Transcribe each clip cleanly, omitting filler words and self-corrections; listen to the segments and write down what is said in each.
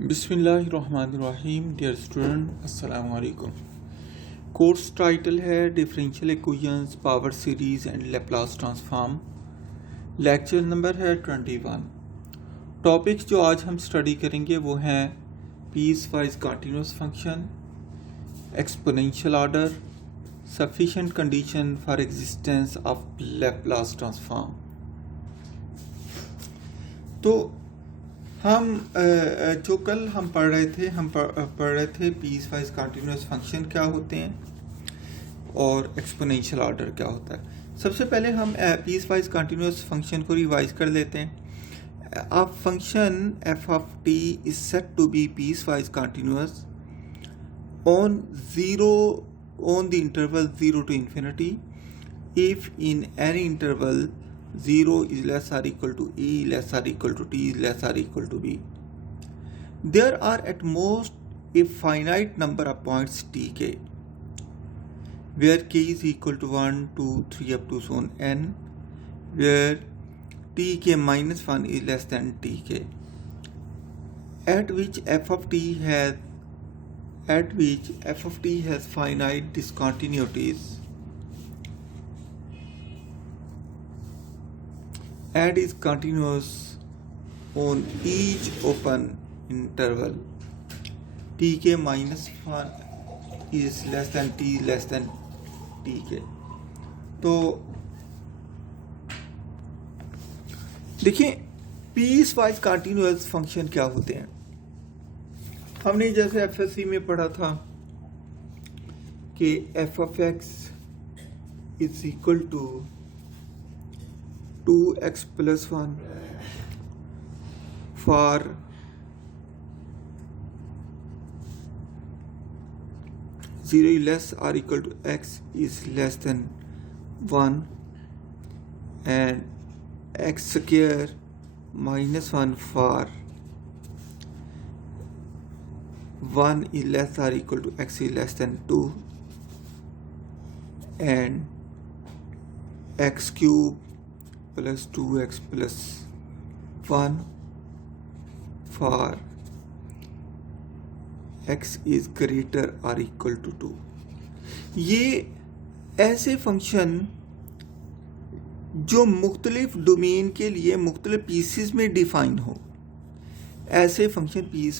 बिस्मिल्लाहिर्रहमानिर्रहीम। Dear student, अस्सलाम वालेकुम। कोर्स टाइटल है differential equations, power series and Laplace transform. Lecture number है 21। टॉपिक्स जो आज हम स्टडी करेंगे वो हैं piecewise continuous function, exponential order, sufficient condition for existence of Laplace transform. तो हम जो कल हम पढ़ रहे थे पीस वाइज कंटिन्यूस फंक्शन क्या होते हैं और एक्सपोनेंशियल ऑर्डर क्या होता है। सबसे पहले हम पीस वाइज कंटिन्यूस फंक्शन को रिवाइज कर लेते हैं। अब function f of t is said to be piecewise continuous on the interval 0 to infinity if in any interval 0 is less or equal to e less or equal to t less or equal to b. There are at most a finite number of points tk where k is equal to 1, 2, 3 up to so on n, where tk minus 1 is less than tk, at which f of t has finite discontinuities and is continuous on each open interval tk minus 1 is less than t less than tk। तो देखिए piece wise continuous function क्या होते हैं। हमने जैसे FSc में पढ़ा था कि f of x is equal to 2x plus 1 for zero is less or equal to x is less than 1 and x square minus 1 for 1 is less or equal to x is less than 2 and x cube plus 2x plus 1 for x is greater or equal to 2। ये ऐसे function जो मुख्तलिफ domain के लिए मुख्तलिफ pieces में define हो, ऐसे function piece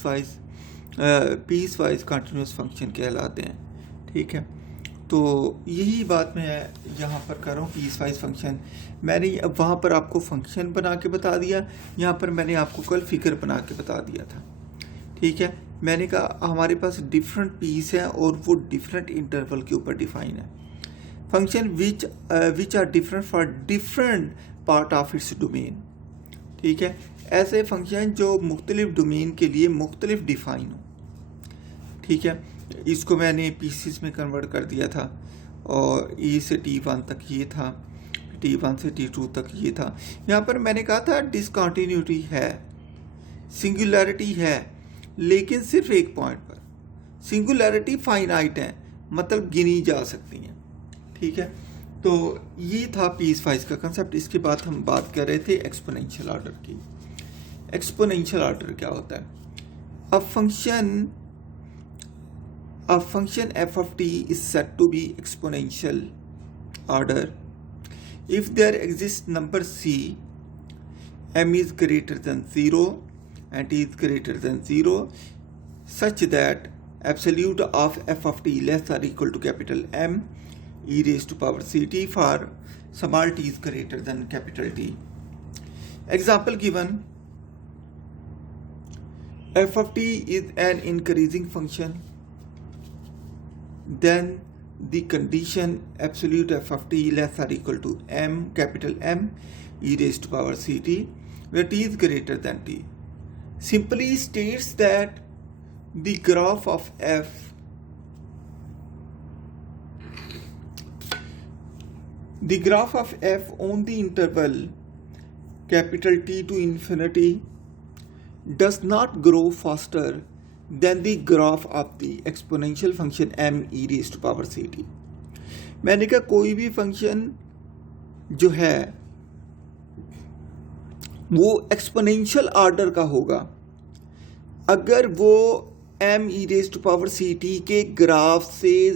wise continuous function कहलाते हैं। ठीक है, तो यही बात मैं यहाँ पर कर रहा हूँ। पीस वाइज फंक्शन मैंने वहाँ पर आपको फंक्शन बना के बता दिया, यहाँ पर मैंने आपको कल फिगर बना के बता दिया था। ठीक है, मैंने कहा हमारे पास डिफरेंट पीस हैं और वो डिफरेंट इंटरवल के ऊपर डिफाइन है। Function which are different for different part of its domain. ठीक है, ऐसे फंक्शन जो मुख्तलिफ डोमेन के लिए मुख्तलिफ डिफाइन हो। ठीक है, इसको मैंने पीसीस में कन्वर्ट कर दिया था और ई से T1 तक ये था, T1 से T2 तक ये था। यहाँ पर मैंने कहा था डिसकंटिन्यूटी है, सिंगुलैरिटी है, लेकिन सिर्फ एक पॉइंट पर। सिंगुलैरिटी फाइनाइट है, मतलब गिनी जा सकती हैं। ठीक है, तो ये था पीस वाइज का कंसेप्ट। इसके बाद हम बात कर रहे थे एक्सपोनेंशियल ऑर्डर की। एक्सपोनेंशियल ऑर्डर क्या होता है? अ function f of t is said to be exponential order if there exists number c, m is greater than 0 and t is greater than 0, such that absolute of f of t less or equal to capital M e raised to power ct for small t is greater than capital T. Example given: f of t is an increasing function, then the condition absolute f of t less or equal to m, capital M, e raised to power ct, where t is greater than t, simply states that the graph of f on the interval capital T to infinity does not grow faster than the graph of the exponential function m e raised to power ct। मैंने कहा कोई भी function जो है वो exponential order का होगा अगर वो M e raise to power C t के ग्राफ से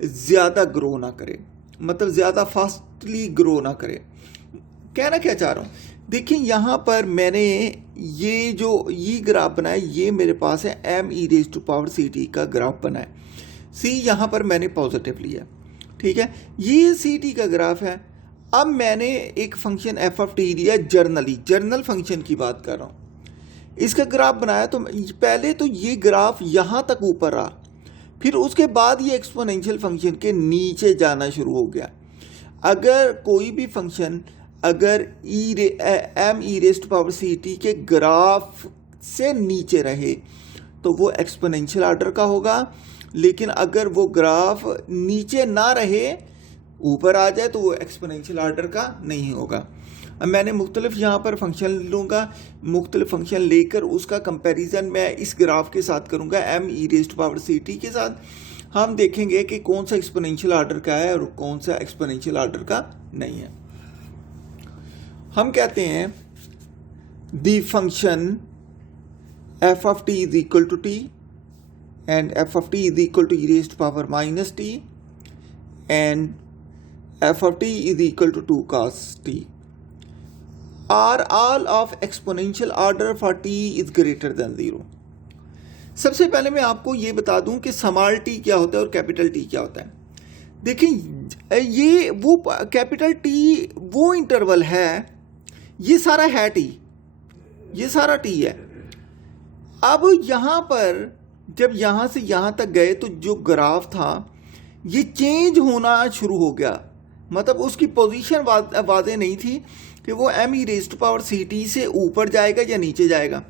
ज़्यादा ग्रो ना करे, मतलब ज़्यादा फास्टली ग्रो ना करे। कहना क्या चाह रहा हूँ, देखिए यहाँ पर मैंने ये ग्राफ बनाया, ये मेरे पास है M e raise to power C t का ग्राफ बनाया, सी यहाँ पर मैंने पॉजिटिव लिया, ठीक है, ये सी टी का ग्राफ है। अब मैंने एक फंक्शन एफ ऑफ टी लिया, जर्नल फंक्शन की बात कर रहा हूँ, इसका ग्राफ बनाया। तो पहले तो ये ग्राफ यहाँ तक ऊपर रहा, फिर उसके बाद ये एक्सपोनेंशियल फंक्शन के नीचे जाना शुरू हो गया। अगर कोई भी फंक्शन अगर M e raise to power C t के ग्राफ से नीचे रहे तो वो एक्सपोनेंशियल ऑर्डर का होगा, लेकिन अगर वो ग्राफ नीचे ना रहे, ऊपर आ जाए, तो वो एक्सपोनेंशियल ऑर्डर का नहीं होगा। अब मैंने मुख्तलिफ यहाँ पर फंक्शन लूँगा, मुख्तलिफ फंक्शन लेकर उसका कंपैरिजन मैं इस ग्राफ के साथ करूँगा, M e raise to power C t के साथ। हम देखेंगे कि कौन सा एक्सपोनेंशियल ऑर्डर का है और कौन सा एक्सपोनेंशियल ऑर्डर का नहीं है। हम कहते हैं the function f of t is equal to t and f of t is equal to e raise to power minus t and f of t is equal to 2 cos t are all of exponential order for t is greater than 0। सबसे पहले मैं आपको ये बता दूं कि small T क्या होता है और कैपिटल टी क्या होता है। देखिए ये वो कैपिटल टी वो इंटरवल है, ये सारा है टी, ये सारा टी है। अब यहाँ पर जब यहाँ से यहाँ तक गए तो जो ग्राफ था ये चेंज होना शुरू हो गया, मतलब उसकी पोजीशन वाज़ेह नहीं थी कि वो M e raise to power C t से ऊपर जाएगा या नीचे जाएगा।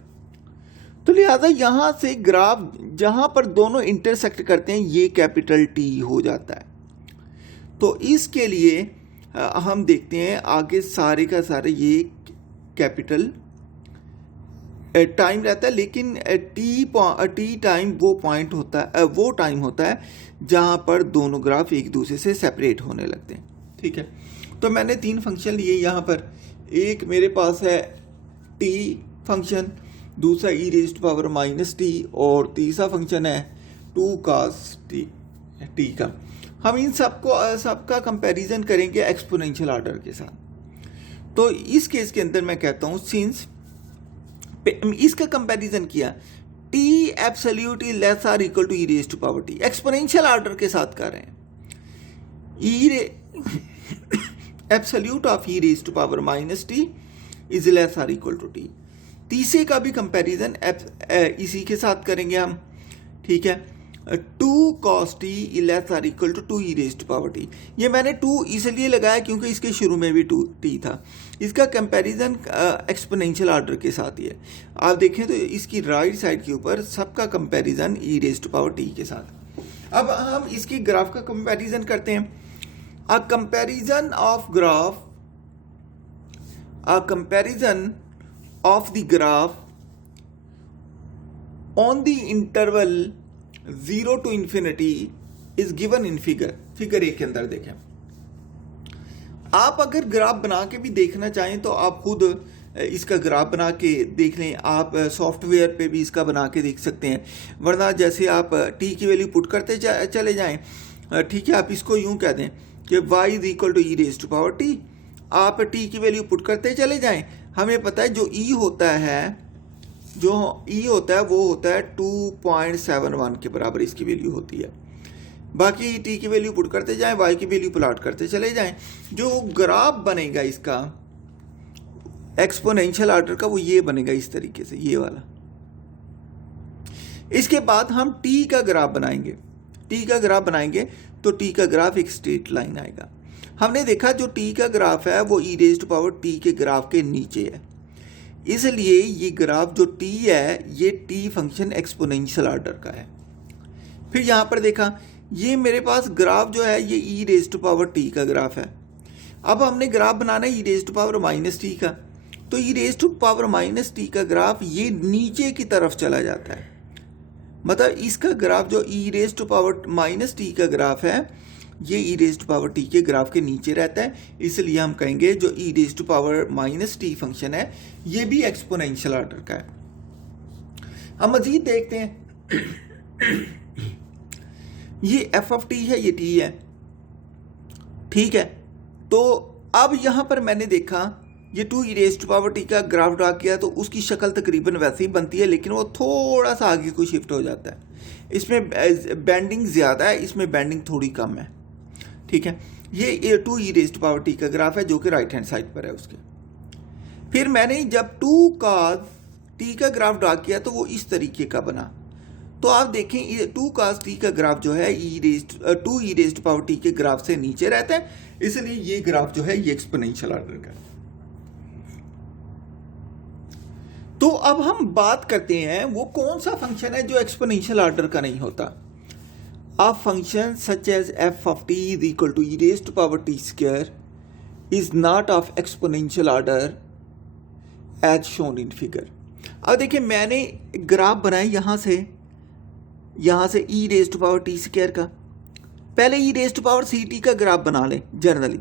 तो लिहाजा यहाँ से ग्राफ जहाँ पर दोनों इंटरसेक्ट करते हैं ये कैपिटल टी हो जाता है। तो इसके लिए हम देखते हैं आगे सारे का सारे ये कैपिटल टाइम रहता है, लेकिन टी टाइम वो पॉइंट होता है, वो टाइम होता है जहाँ पर दोनों ग्राफ एक दूसरे से सेपरेट होने लगते हैं, ठीक है। तो मैंने 3 फंक्शन लिए यहाँ पर, एक मेरे पास है टी फंक्शन, दूसरा E raise to power minus T और तीसरा फंक्शन है 2 cos टी का। हम इन सबका कंपैरिजन करेंगे एक्सपोनेंशियल ऑर्डर के साथ। तो इस केस के अंदर मैं कहता हूँ सिंस इसका कंपैरिजन किया t absolute is less or equal to e raise to power t, exponential order के साथ कर रहे हैं, absolute of e raise to power minus t is less or equal to t. तीसरे का भी कंपैरिजन इसी के साथ करेंगे हम, ठीक है, 2 cos t less or equal to 2 e raise to power t. ये मैंने 2 इसलिए लगाया क्योंकि इसके शुरू में भी 2 t था। इसका कंपैरिजन एक्सपोनेंशियल ऑर्डर के साथ ही है। आप देखें तो इसकी राइट साइड के ऊपर सबका comparison e raise to power T के साथ। अब हम इसकी ग्राफ का कंपैरिजन करते हैं। A comparison of the graph on the interval 0 to infinity is given in figure 1 के अंदर देखें। आप अगर ग्राफ बना के भी देखना चाहें तो आप खुद इसका ग्राफ बना के देख लें, आप सॉफ्टवेयर पे भी इसका बना के देख सकते हैं, वरना जैसे आप टी की वैल्यू पुट करते चले जाएं, ठीक है, आप इसको यूं कह दें कि y is equal to e raise to power t, आप t की वैल्यू पुट करते चले जाएं। हमें पता है जो e होता है वो होता है 2.71 के बराबर इसकी वैल्यू होती है। बाकी t की वैल्यू पुट करते जाएं, y की वैल्यू प्लॉट करते चले जाएं। जो ग्राफ बनेगा इसका एक्सपोनेंशियल ऑर्डर का वो ये बनेगा इस तरीके से, ये वाला। इसके बाद हम t का ग्राफ बनाएंगे, तो t का ग्राफ एक स्ट्रेट लाइन आएगा। हमने देखा जो t का ग्राफ है वो ई रेज टू पावर t के ग्राफ के नीचे है, इसलिए ये ग्राफ जो t है ये t फंक्शन एक्सपोनेंशियल ऑर्डर का है। फिर यहाँ पर देखा ये मेरे पास ग्राफ जो है ये E raise to power t का ग्राफ है। अब हमने ग्राफ बनाना है E raise to power minus T का, तो E raise to power minus T का ग्राफ ये नीचे की तरफ चला जाता है, मतलब इसका ग्राफ जो E raise to power minus T का ग्राफ है ये E raise to power T के ग्राफ के नीचे रहता है, इसलिए हम कहेंगे जो E raise to power minus T function है ये भी एक्सपोनेंशियल ऑर्डर का है। हम मजीद देखते हैं, ये एफ ऑफ टी है, ये टी है, ठीक है। तो अब यहां पर मैंने देखा ये 2 ई रेज़्ड टू पावर टी का ग्राफ ड्रा किया तो उसकी शक्ल तकरीबन वैसे ही बनती है, लेकिन वो थोड़ा सा आगे को शिफ्ट हो जाता है। इसमें बैंडिंग ज़्यादा है, इसमें बैंडिंग थोड़ी कम है, ठीक है। ये 2 ई रेज़्ड टू पावर टी का ग्राफ है जो कि राइट हैंड साइड पर है उसके। फिर मैंने जब 2 cos टी का ग्राफ ड्रा किया तो वो इस तरीके का बना। तो आप देखें 2 cos टी का ग्राफ जो है 2 ई रेज़्ड टू पावर टी के ग्राफ से नीचे रहता है, इसलिए ये ग्राफ जो है ये एक्सपोनेंशियल ऑर्डर का है। तो अब हम बात करते हैं वो कौन सा फंक्शन है जो एक्सपोनेंशियल ऑर्डर का नहीं होता। A function such as f of t is equal to e raised to power t square is not of exponential order as shown in figure। अब देखिए मैंने ग्राफ बनाया यहाँ से e raised to power t square का। पहले e raised to power ct का graph बना लें जनरली।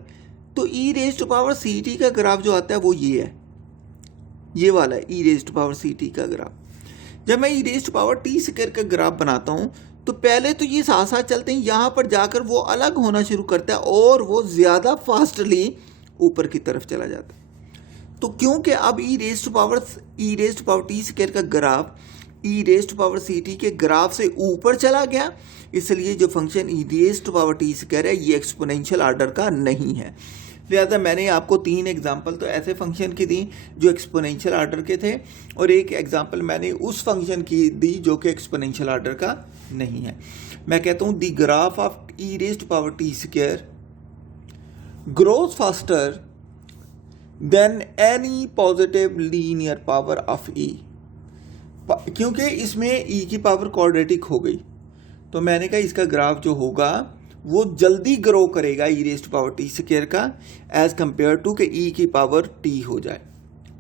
तो e raised to power ct का ग्राफ जो आता है वो ये है, ये वाला है e raised to power ct का ग्राफ। जब मैं e raised to power t square का ग्राफ बनाता हूँ तो पहले तो ये साथ साथ चलते हैं, यहाँ पर जाकर वो अलग होना शुरू करता है और वो ज़्यादा फास्टली ऊपर की तरफ चला जाता है। तो क्योंकि अब e raised to power t square का graph e raised to power ct के ग्राफ से ऊपर चला गया, इसलिए जो function e raised to power t square है ये एक्सपोनेंशियल ऑर्डर का नहीं है। लिहाजा मैंने आपको 3 एग्जाम्पल तो ऐसे फंक्शन की दी जो एक्सपोनेंशियल ऑर्डर के थे, और एक एग्जाम्पल मैंने उस फंक्शन की दी जो कि एक्सपोनेंशियल ऑर्डर का नहीं है। मैं कहता हूँ the graph of E raised to power T square grows faster than any positive linear power of E. क्योंकि इसमें ई की पावर क्वाड्रेटिक हो गई तो मैंने कहा इसका ग्राफ जो होगा वो जल्दी ग्रो करेगा E raised to power T square का एज कंपेयर टू कि ई की पावर टी हो जाए,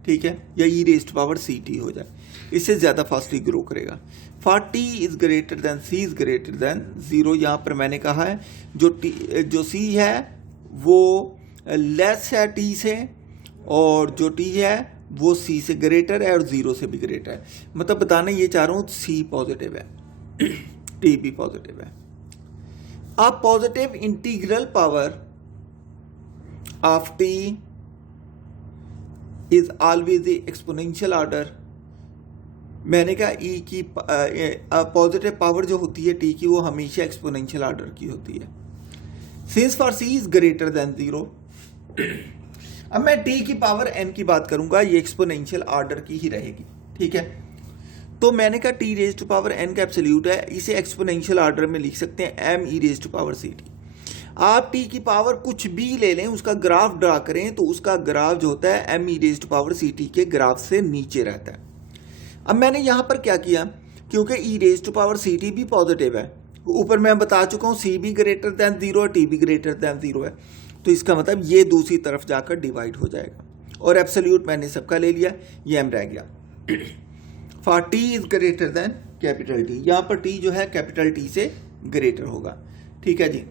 ठीक है, या E raised to power C T हो जाए, इससे ज़्यादा फास्टली ग्रो करेगा। For T is greater than C is greater than 0। यहाँ पर मैंने कहा है जो सी है वो लेस है टी से, और जो टी है वो सी से ग्रेटर है और 0 से भी ग्रेटर है। मतलब बताना ये चाह रहा हूँ सी पॉजिटिव है, टी भी पॉजिटिव है। A positive integral power of t is always the exponential order। मैंने कहा e की पॉजिटिव पावर जो होती है t की वो हमेशा एक्सपोनेंशियल ऑर्डर की होती है। Since for c is greater than 0, अब मैं t की पावर n की बात करूंगा, ये एक्सपोनेंशियल ऑर्डर की ही रहेगी, ठीक है। तो मैंने कहा t raised to power n का एब्सोल्यूट है, इसे एक्सपोनेंशियल ऑर्डर में लिख सकते हैं m e raised to power ct। आप t की पावर कुछ भी ले लें, उसका ग्राफ ड्रा करें तो उसका ग्राफ जो होता है m e raised to power ct के ग्राफ से नीचे रहता है। अब मैंने यहाँ पर क्या किया, क्योंकि e raised to power ct भी पॉजिटिव है, ऊपर मैं बता चुका हूँ c भी ग्रेटर दैन 0 और t भी ग्रेटर दैन 0 है, तो इसका मतलब ये दूसरी तरफ जाकर डिवाइड हो जाएगा, और एब्सोल्यूट मैंने सबका ले लिया, ये m रह गया। For T is greater then capital T, यहाँ पर टी जो है कैपिटल टी से ग्रेटर होगा, ठीक है जी।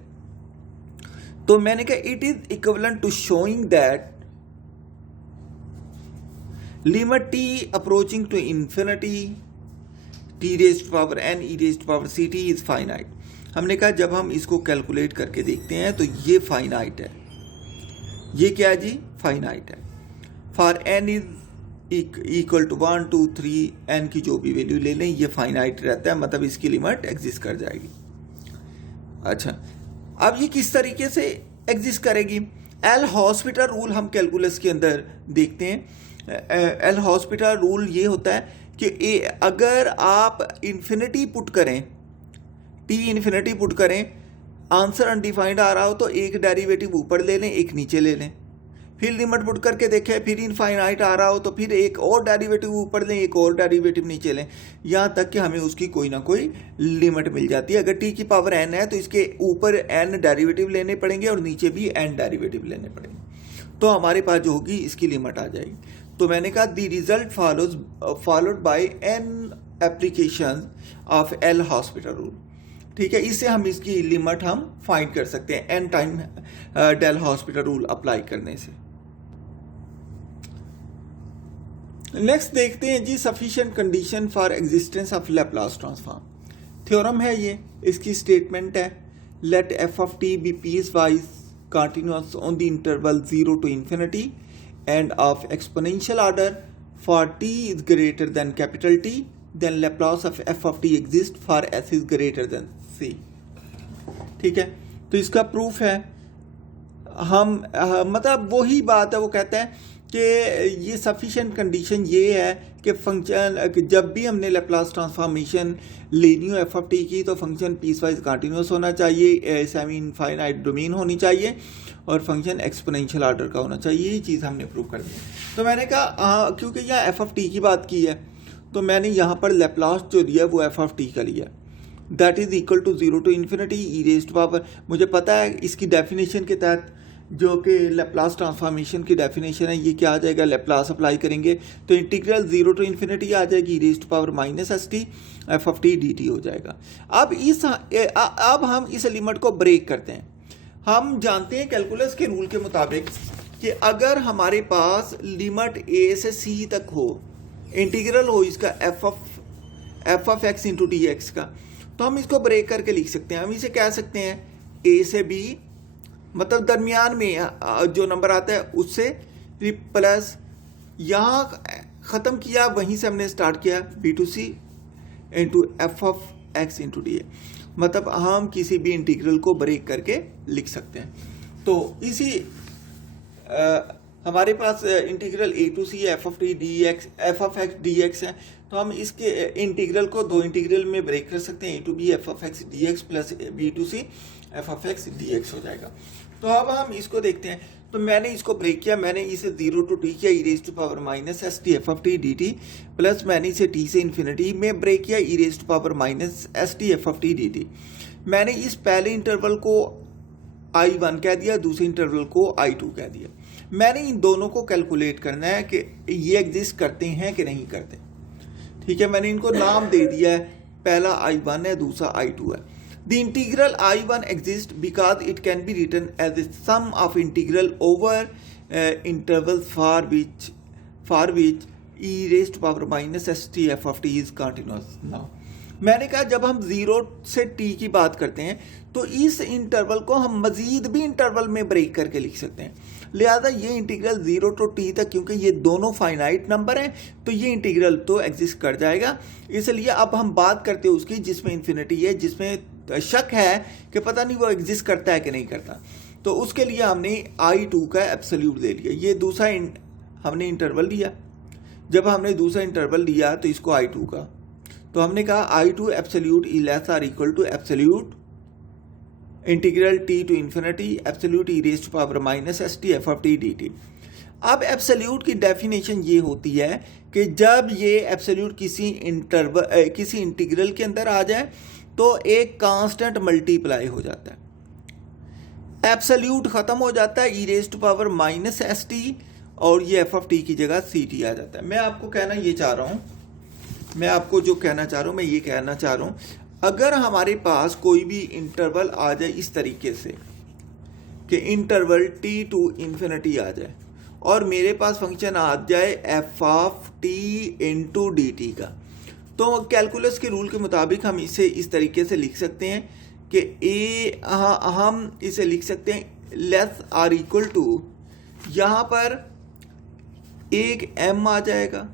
तो मैंने कहा it is equivalent to showing that limit t approaching to infinity t raised to power n e raised to power ct is finite. हमने कहा जब हम इसको कैलकुलेट करके देखते हैं तो ये फाइनाइट है, ये क्या है जी, फाइनाइट है। For n is equal to 1 2 3 n की जो भी वैल्यू ले लें ये फाइनाइट रहता है, मतलब इसकी लिमिट एग्जिस्ट कर जाएगी। अच्छा, अब ये किस तरीके से एग्जिस्ट करेगी? एल हॉस्पिटल रूल हम कैलकुलस के अंदर देखते हैं। एल हॉस्पिटल रूल ये होता है कि अगर आप इन्फिनिटी पुट करें, टी इन्फिनिटी पुट करें, आंसर अनडिफाइंड आ रहा हो तो एक डेरिवेटिव ऊपर ले लें, एक नीचे ले लें, फिर लिमिट पुट करके देखें, फिर इनफाइनाइट आ रहा हो तो फिर एक और डेरिवेटिव ऊपर लें, एक और डेरिवेटिव नीचे लें, यहाँ तक कि हमें उसकी कोई ना कोई लिमिट मिल जाती है। अगर टी की पावर n है तो इसके ऊपर n डेरिवेटिव लेने पड़ेंगे और नीचे भी n डेरिवेटिव लेने पड़ेंगे, तो हमारे पास जो होगी इसकी लिमिट आ जाएगी। तो मैंने कहा the result followed by n application of L hospital rule, ठीक है। इससे हम इसकी लिमिट हम फाइंड कर सकते हैं n time del hospital rule apply करने से। नेक्स्ट देखते हैं G sufficient condition for existence of Laplace transform. Theorem है ये, इसकी स्टेटमेंट है let F of T be piecewise continuous on the interval 0 to infinity and of exponential order for t is greater than capital T, then Laplace of f of t exists for s is greater than c। ठीक है, तो इसका proof है हम मतलब वही बात है, वो कहता है कि ये सफिशिएंट कंडीशन ये है कि फंक्शन जब भी हमने लैप्लास ट्रांसफॉर्मेशन लेनी हो एफ ऑफ टी की तो फंक्शन पीस वाइज कंटिन्यूस होना चाहिए, सेमी इनफाइनाइट डोमेन होनी चाहिए और फंक्शन एक्सपोनेंशियल ऑर्डर का होना चाहिए। ये चीज़ हमने प्रूव कर दी। तो मैंने कहा क्योंकि यहाँ एफ ऑफ टी की बात की है तो मैंने यहाँ पर लैप्लास जो दिया वो एफ ऑफ टी का लिया, that is equal to 0 to infinity e raised power. मुझे पता है इसकी डेफिनेशन के तहत जो कि लैप्लास ट्रांसफॉर्मेशन की डेफिनेशन है ये क्या आ जाएगा, लैप्लास अप्लाई करेंगे तो इंटीग्रल 0 to infinity आ जाएगी, e raised power minus S T F of T D T हो जाएगा। अब हम इस लिमिट को ब्रेक करते हैं। हम जानते हैं कैलकुलस के रूल के मुताबिक कि अगर हमारे पास लिमिट ए से सी तक हो, इंटीग्रल हो इसका F of x into D x का, तो हम इसको ब्रेक करके लिख सकते हैं। हम इसे कह सकते हैं ए से बी, मतलब दरमियान में जो नंबर आता है उससे प्लस यहाँ ख़त्म किया वहीं से हमने स्टार्ट किया b to c into f of x into d a, मतलब हम किसी भी इंटीग्रल को ब्रेक करके लिख सकते हैं। तो इसी हमारे पास integral A to C F of T D X F of X D X है, तो हम इसके इंटीग्रल को दो इंटीग्रल में ब्रेक कर सकते हैं, A to B F of X D X plus B to C F of X D X हो जाएगा। तो अब हम इसको देखते हैं। तो मैंने इसको ब्रेक किया, मैंने इसे 0 to t किया, E raised to power minus S T F of T D T, plus मैंने इसे t से इन्फिनिटी में ब्रेक किया, E raised to power minus S T F of T D T. मैंने इस पहले इंटरवल को I1 कह दिया, दूसरे इंटरवल को I2 कह दिया। मैंने इन दोनों को कैलकुलेट करना है कि ये एग्जिस्ट करते हैं कि नहीं करते। ठीक है, मैंने इनको नाम दे दिया है, पहला I1 है, दूसरा I2 है। The integral I1 exists because it can be written as a sum of integral over intervals for which e raised to power minus st f of t is continuous। Now मैंने कहा जब हम 0 से t की बात करते हैं तो इस इंटरवल को हम मजीद भी इंटरवल में ब्रेक करके लिख सकते हैं। लिहाजा ये इंटीग्रल 0 to t तक, क्योंकि ये दोनों फाइनाइट नंबर हैं तो ये इंटीग्रल तो एग्जिस्ट कर जाएगा। इसलिए अब हम बात करते हैं उसकी जिसमें इन्फिनिटी है, जिसमें शक है कि पता नहीं वो एग्जिस्ट करता है कि नहीं करता। तो उसके लिए हमने I2 का एब्सोल्यूट ले लिया। ये दूसरा हमने इंटरवल लिया, जब हमने दूसरा इंटरवल लिया तो इसको I2 का, तो हमने कहा I2 absolute e less or equal to absolute integral t to infinity absolute e raised to power minus S T F of T D t. अब एब्सोल्यूट की डेफिनेशन ये होती है कि जब ये एब्सोल्यूट किसी इंटीग्रल के अंदर आ जाए तो एक कांस्टेंट मल्टीप्लाई हो जाता है, एब्सोल्यूट खत्म हो जाता है, E raised to power minus S T और ये एफ ऑफ टी की जगह सी टी आ जाता है। मैं आपको कहना ये चाह रहा हूँ, मैं आपको जो कहना चाह रहा हूँ, मैं ये कहना चाह रहा हूँ, अगर हमारे पास कोई भी इंटरवल आ जाए इस तरीके से कि इंटरवल t टू इन्फिनिटी आ जाए और मेरे पास फंक्शन आ जाए F of T into D T का, तो कैलकुलस के रूल के मुताबिक हम इसे इस तरीके से लिख सकते हैं कि हम इसे लिख सकते हैं लेस आर इक्वल टू, यहाँ पर एक m आ जाएगा,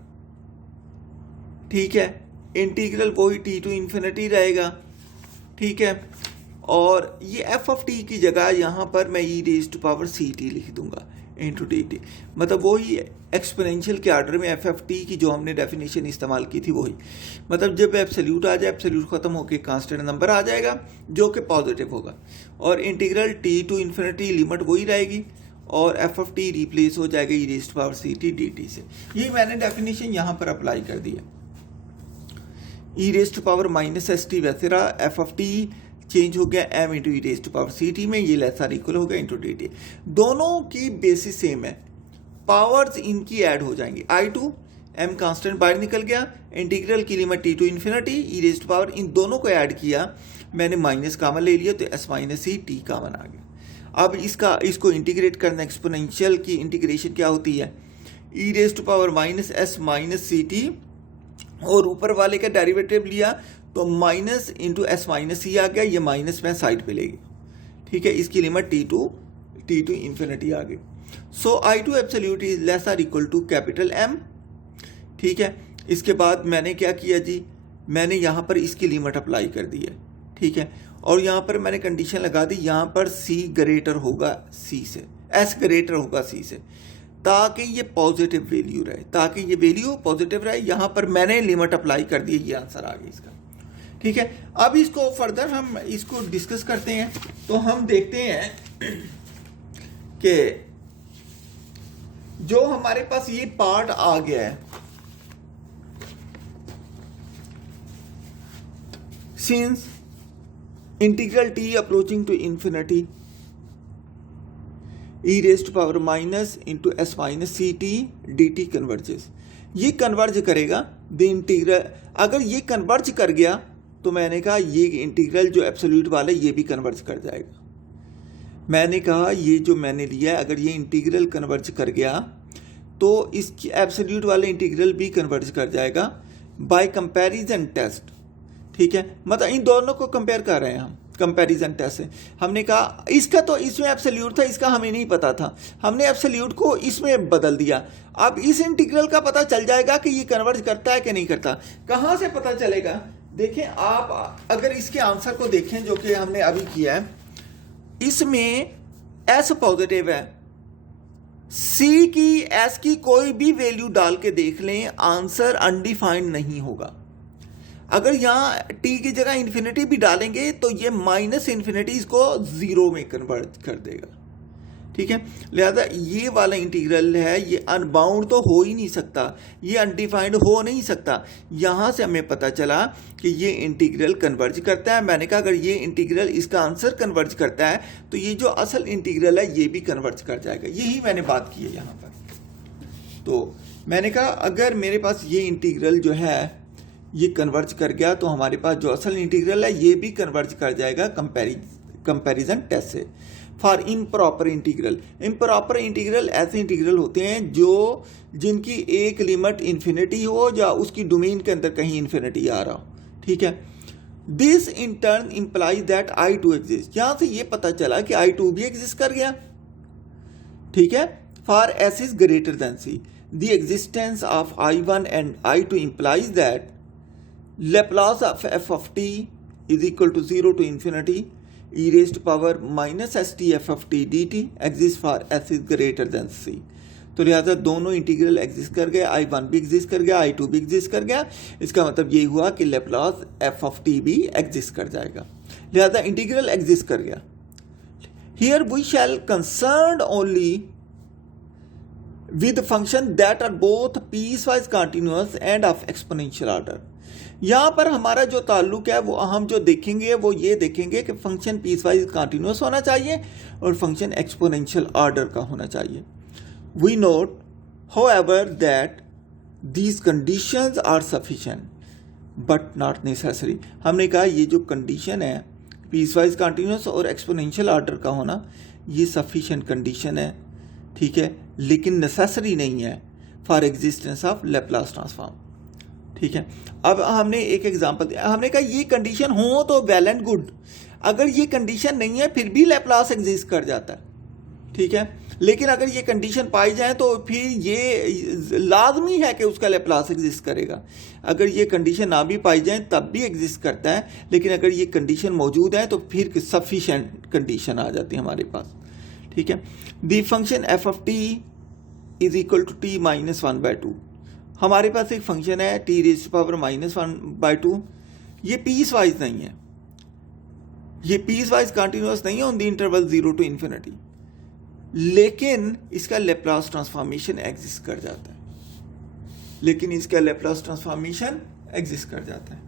ठीक है, इंटीग्रल वही t टू इन्फिनिटी रहेगा, ठीक है, और ये f ऑफ t की जगह यहाँ पर मैं e raised to power C t लिख दूंगा इंटू डी टी, मतलब वही एक्सपोनेंशियल के आर्डर में एफ ऑफ टी की जो हमने डेफिनेशन इस्तेमाल की थी वही, मतलब जब एब्सोल्यूट आ जाए, एब्सोल्यूट खत्म होकर कांस्टेंट नंबर आ जाएगा जो कि पॉजिटिव होगा, और integral t to infinity limit वही रहेगी और एफ ऑफ टी रिप्लेस हो जाएगा E raised to power C T D T से। ये मैंने डेफिनेशन यहाँ पर अप्लाई कर दिया, E raised to power minus S T वैसे रहा, एफ ऑफ टी चेंज हो गया m into E raised to power C T में, ये लेस आर इक्वल हो गया इंटू डी टी। दोनों की बेसिस सेम है, पावर्स इनकी ऐड हो जाएंगी, I2 m कांस्टेंट बाहर निकल गया, इंटीग्रल की limit t to infinity E raised to power, इन दोनों को ऐड किया, मैंने माइनस कामन ले लिया तो s माइनस सी टी कामन आ गया। अब इसको इंटीग्रेट करना, एक्सपोनेंशियल की इंटीग्रेशन क्या होती है, E raise to power minus S minus C T, और ऊपर वाले का डेरिवेटिव लिया तो minus into S minus C आ गया, ये माइनस में साइड पे लेगी, ठीक है। इसकी लिमिट टी टू इन्फिनिटी आ गई। So I to absolute is less or equal to capital M, ठीक है। इसके बाद मैंने क्या किया जी, मैंने यहाँ पर इसकी लिमिट अप्लाई कर दी है, ठीक है। और यहाँ पर मैंने कंडीशन लगा दी, यहाँ पर सी ग्रेटर होगा सी से, एस ग्रेटर होगा सी से, ताकि ये पॉजिटिव वैल्यू रहे, ताकि ये वैल्यू पॉजिटिव रहे। यहाँ पर मैंने लिमिट अप्लाई कर दी, ये आंसर आ गया इसका, ठीक है। अब इसको फर्दर हम इसको डिस्कस करते हैं। तो हम देखते हैं कि जो हमारे पास ये पार्ट आ गया है, since integral t approaching to infinity e raise to power minus into S minus C T D t converges, ये कन्वर्ज करेगा द इंटीग्रल। अगर ये कन्वर्ज कर गया तो मैंने कहा ये इंटीग्रल जो एब्सोल्यूट वाला ये भी कन्वर्ज कर जाएगा। मैंने कहा ये जो मैंने लिया है, अगर ये इंटीग्रल कन्वर्ज कर गया तो इसकी एब्सोल्यूट वाला इंटीग्रल भी कन्वर्ज कर जाएगा बाय कंपैरिजन टेस्ट, ठीक है। मतलब इन दोनों को कंपेयर कर रहे हैं हम कंपैरिजन टेस्ट से। हमने कहा इसका तो इसमें एब्सोल्यूट था, इसका हमें नहीं पता था, हमने एब्सोल्यूट को इसमें बदल दिया। अब इस इंटीग्रल का पता चल जाएगा कि ये कन्वर्ज करता है कि नहीं करता। कहाँ से पता चलेगा? देखें आप, अगर इसके आंसर को देखें जो कि हमने अभी किया है, इसमें एस पॉजिटिव है, सी की एस की कोई भी वैल्यू डाल के देख लें, आंसर अनडिफाइंड नहीं होगा। अगर यहाँ टी की जगह इन्फिनिटी भी डालेंगे तो ये माइनस इन्फिनिटी इसको जीरो में कन्वर्ट कर देगा, ठीक है। लिहाजा ये वाला इंटीग्रल है, ये अनबाउंड तो हो ही नहीं सकता, ये अनडिफाइंड हो नहीं सकता। यहाँ से हमें पता चला कि ये इंटीग्रल कन्वर्ज करता है। मैंने कहा अगर ये इंटीग्रल इसका आंसर कन्वर्ज करता है तो ये जो असल इंटीग्रल है ये भी कन्वर्ज कर जाएगा। यही मैंने बात की है यहाँ पर। तो मैंने कहा अगर मेरे पास ये इंटीग्रल जो है ये कन्वर्ज कर गया तो हमारे पास जो असल इंटीग्रल है ये भी कन्वर्ज कर जाएगा कंपैरिजन टेस्ट से। For improper integral, improper integral ऐसे इंटीग्रल होते हैं जो जिनकी एक लिमिट इन्फिनिटी हो या उसकी डोमेन के अंदर कहीं इन्फिनिटी आ रहा हो, ठीक है। This in turn implies that I two exist, यहां से ये पता चला कि आई टू भी एग्जिस्ट कर गया, ठीक है। For s is greater than c, the existence of I1 and I2 implies that Laplace of f of t is equal to 0 to infinity e raised to power minus st f of t dt exists for s is greater than c। तो लिहाजा दोनों integral exist कर गए, I1 भी exist कर गया, I2 भी exist कर गया। इसका मतलब ये हुआ कि Laplace f of t भी एग्जिस्ट कर जाएगा, लिहाजा इंटीग्रल एग्जिस्ट कर गया। Here we shall concerned only with function that are both piecewise continuous and of exponential order। यहाँ पर हमारा जो ताल्लुक है वो हम जो देखेंगे वो ये देखेंगे कि फंक्शन पीसवाइज कंटिन्यूअस होना चाहिए और फंक्शन एक्सपोनेंशियल ऑर्डर का होना चाहिए। We note however that these conditions are sufficient but not necessary. हमने कहा ये जो कंडीशन है पीसवाइज कंटिन्यूअस और एक्सपोनेंशियल ऑर्डर का होना ये सफिशिएंट कंडीशन है, ठीक है, लेकिन नेसेसरी नहीं है for existence of Laplace transform, ठीक है। अब हमने एक एग्जांपल दिया, हमने कहा ये कंडीशन हो तो वेल एंड गुड, अगर ये कंडीशन नहीं है फिर भी लैप्लास एग्जिस्ट कर जाता है, ठीक है। लेकिन अगर ये कंडीशन पाई जाए तो फिर ये लाजमी है कि उसका लैप्लास एग्जिस्ट करेगा। अगर ये कंडीशन ना भी पाई जाए तब भी एग्जिस्ट करता है, लेकिन अगर ये कंडीशन मौजूद है तो फिर सफिशिएंट कंडीशन आ जाती है हमारे पास, ठीक है। The function f of t is equal to t minus 1/2। हमारे पास एक फंक्शन है टी रेज़ टू पावर -1/2, ये पीस वाइज नहीं है, ये पीस वाइज कंटिन्यूअस नहीं है on the interval 0 to infinity, लेकिन इसका लैप्लास ट्रांसफॉर्मेशन एग्जिस्ट कर जाता है, लेकिन इसका लैप्लास ट्रांसफॉर्मेशन एग्जिस्ट कर जाता है।